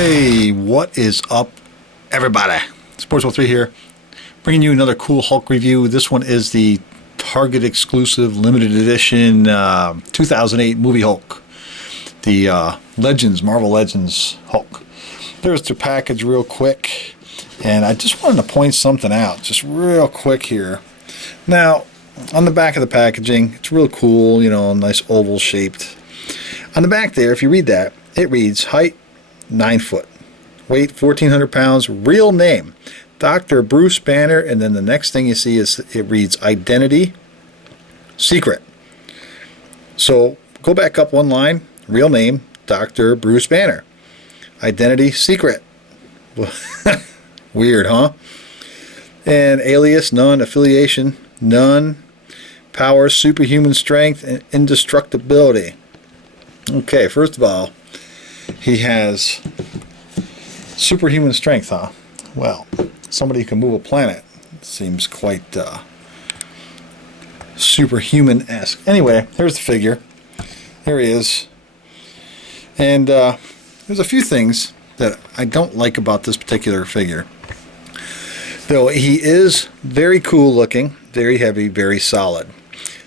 Hey, what is up, everybody? Sports03 here, bringing you another cool Hulk review. This one is the Target exclusive limited edition 2008 movie Hulk, the Marvel Legends Hulk. There's the package real quick, and I just wanted to point something out just real quick here. Now, on the back of the packaging, it's real cool, you know, nice oval shaped. On the back there, if you read that, it reads height 9 foot, weight 1,400 pounds, real name Dr. Bruce Banner, and then the next thing you see is it reads identity secret. So go back up one line, real name Dr. Bruce Banner, identity secret. Weird, huh? And alias none, affiliation none, powers superhuman strength and indestructibility. Okay, first of all, he has superhuman strength, huh? Well, somebody who can move a planet seems quite superhuman-esque. Anyway, here's the figure. There he is. And there's a few things that I don't like about this particular figure. Though he is very cool looking, very heavy, very solid.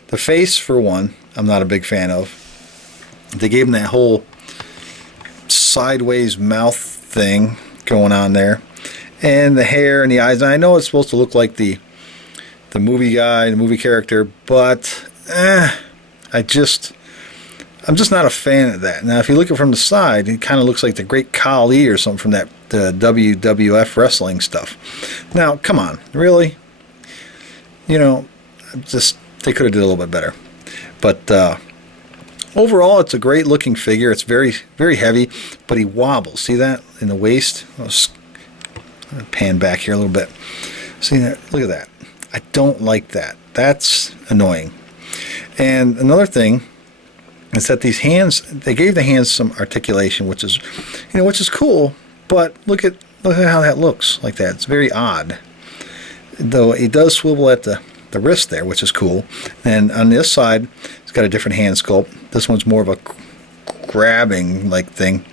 The face, for one, I'm not a big fan of. They gave him that whole sideways mouth thing going on there, and the hair and the eyes. And I know it's supposed to look like the movie guy, the movie character, but I'm just not a fan of that. Now, if you look at it from the side, it kind of looks like the Great Khali or something from the WWF wrestling stuff. Now, come on, really? You know, they could have did a little bit better. But overall, it's a great looking figure. It's very, very heavy, but he wobbles. See that in the waist? I'll pan back here a little bit. See that? Look at that. I don't like that. That's annoying. And another thing is that these hands, they gave the hands some articulation, which is cool. But look at how that looks like that. It's very odd. Though he does swivel at the wrist there, which is cool. And on this side, it's got a different hand sculpt. This one's more of a grabbing like thing,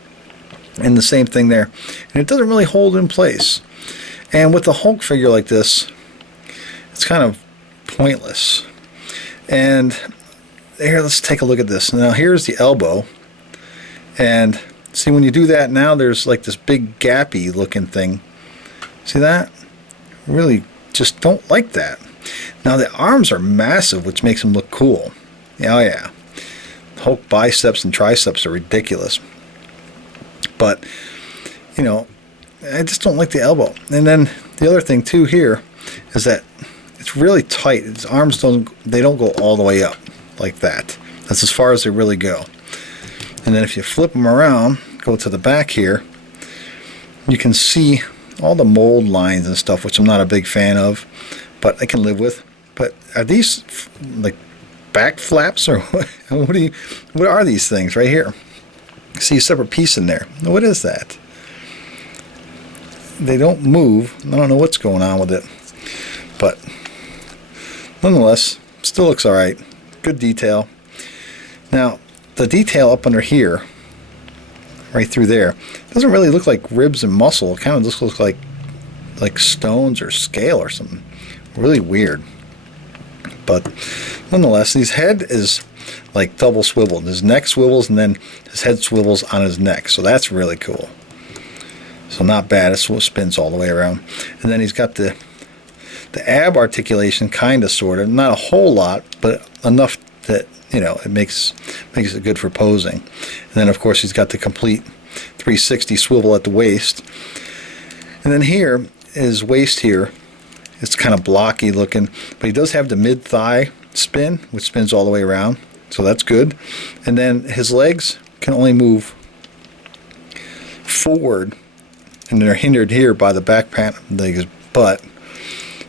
and the same thing there. And it doesn't really hold in place. And with a Hulk figure like this, it's kind of pointless. And here, let's take a look at this. Now here's the elbow, and see, when you do that, now there's like this big gappy looking thing. See that? Really just don't like that. Now the arms are massive, which makes them look cool. Oh yeah, Hulk biceps and triceps are ridiculous. But you know, I just don't like the elbow. And then the other thing too here is that it's really tight. His arms don't go all the way up like that. That's as far as they really go. And then if you flip them around, go to the back here, you can see all the mold lines and stuff, which I'm not a big fan of, but I can live with. But are these like back flaps, or what are these things right here? See a separate piece in there. What is that? They don't move. I don't know what's going on with it, but nonetheless, still looks all right. Good detail. Now the detail up under here, right through there, doesn't really look like ribs and muscle. It kind of just looks like stones or scale or something. Really weird. But nonetheless, his head is like double swiveled. His neck swivels, and then his head swivels on his neck. So that's really cool. So not bad. It spins all the way around. And then he's got the ab articulation, kind of, sort of. Not a whole lot, but enough that, you know, it makes it good for posing. And then, of course, he's got the complete 360 swivel at the waist. And then here, his waist here, it's kind of blocky looking, but he does have the mid-thigh spin, which spins all the way around, so that's good. And then his legs can only move forward, and they're hindered here by the back part of his butt.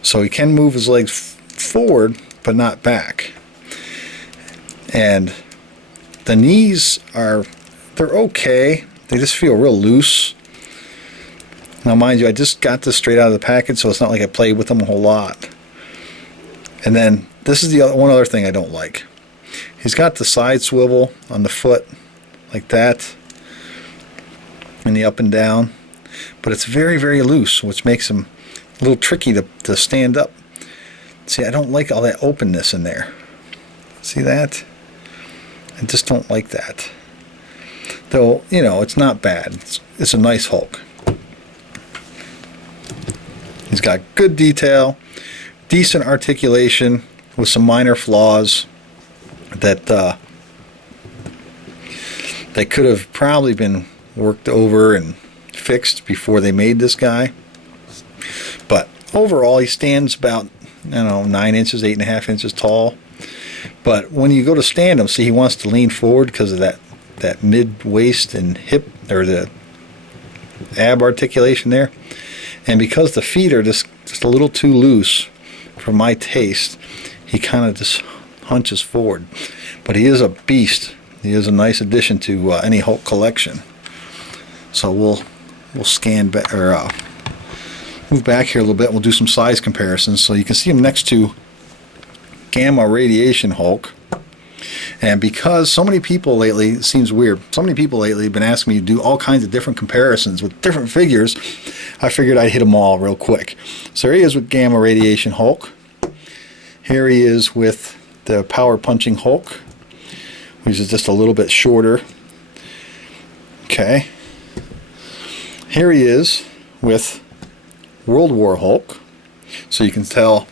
So he can move his legs forward, but not back. And the knees they're okay. They just feel real loose. Now, mind you, I just got this straight out of the package, so it's not like I played with them a whole lot. And then this is the one other thing I don't like. He's got the side swivel on the foot like that. in the up and down, but it's very, very loose, which makes him a little tricky to stand up. See, I don't like all that openness in there. See that? I just don't like that. Though, you know, it's not bad. It's a nice Hulk. He's got good detail, decent articulation with some minor flaws that they could have probably been worked over and fixed before they made this guy. But overall, he stands about, I don't know, 9 inches, 8.5 inches tall. But when you go to stand him, see, he wants to lean forward because of that mid-waist and hip, or the ab articulation there. And because the feet are just a little too loose for my taste, he kind of just hunches forward. But he is a beast. He is a nice addition to any Hulk collection. So we'll scan back, or move back here a little bit. We'll do some size comparisons so you can see him next to Gamma Radiation Hulk. And because so many people lately, it seems weird, so many people lately have been asking me to do all kinds of different comparisons with different figures, I figured I'd hit them all real quick. So here he is with Gamma Radiation Hulk. Here he is with the Power Punching Hulk, which is just a little bit shorter. Okay. Here he is with World War Hulk. So you can tell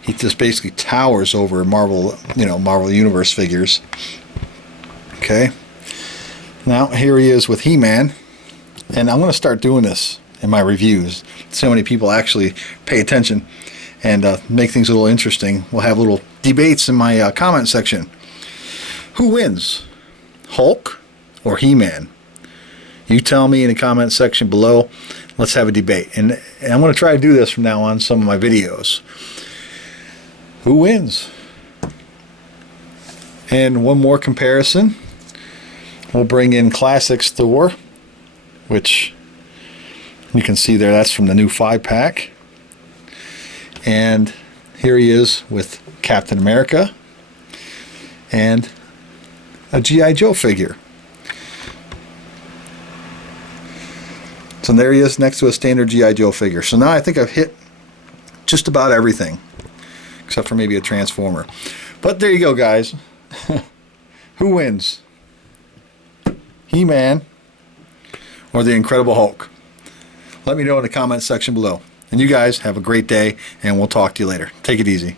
he just basically towers over Marvel, you know, Marvel Universe figures. Okay. Now here he is with He-Man, and I'm going to start doing this in my reviews. So many people actually pay attention and make things a little interesting. We'll have little debates in my comment section. Who wins, Hulk or He-Man? You tell me in the comment section below. Let's have a debate, and I'm going to try to do this from now on some of my videos. Who wins? And one more comparison. We'll bring in Classics Thor, which you can see there, that's from the new 5-pack. And here he is with Captain America and a G.I. Joe figure. So there he is next to a standard G.I. Joe figure. So now I think I've hit just about everything, except for maybe a Transformer. But there you go, guys. Who wins? He-Man or the Incredible Hulk? Let me know in the comment section below. And you guys have a great day, and we'll talk to you later. Take it easy.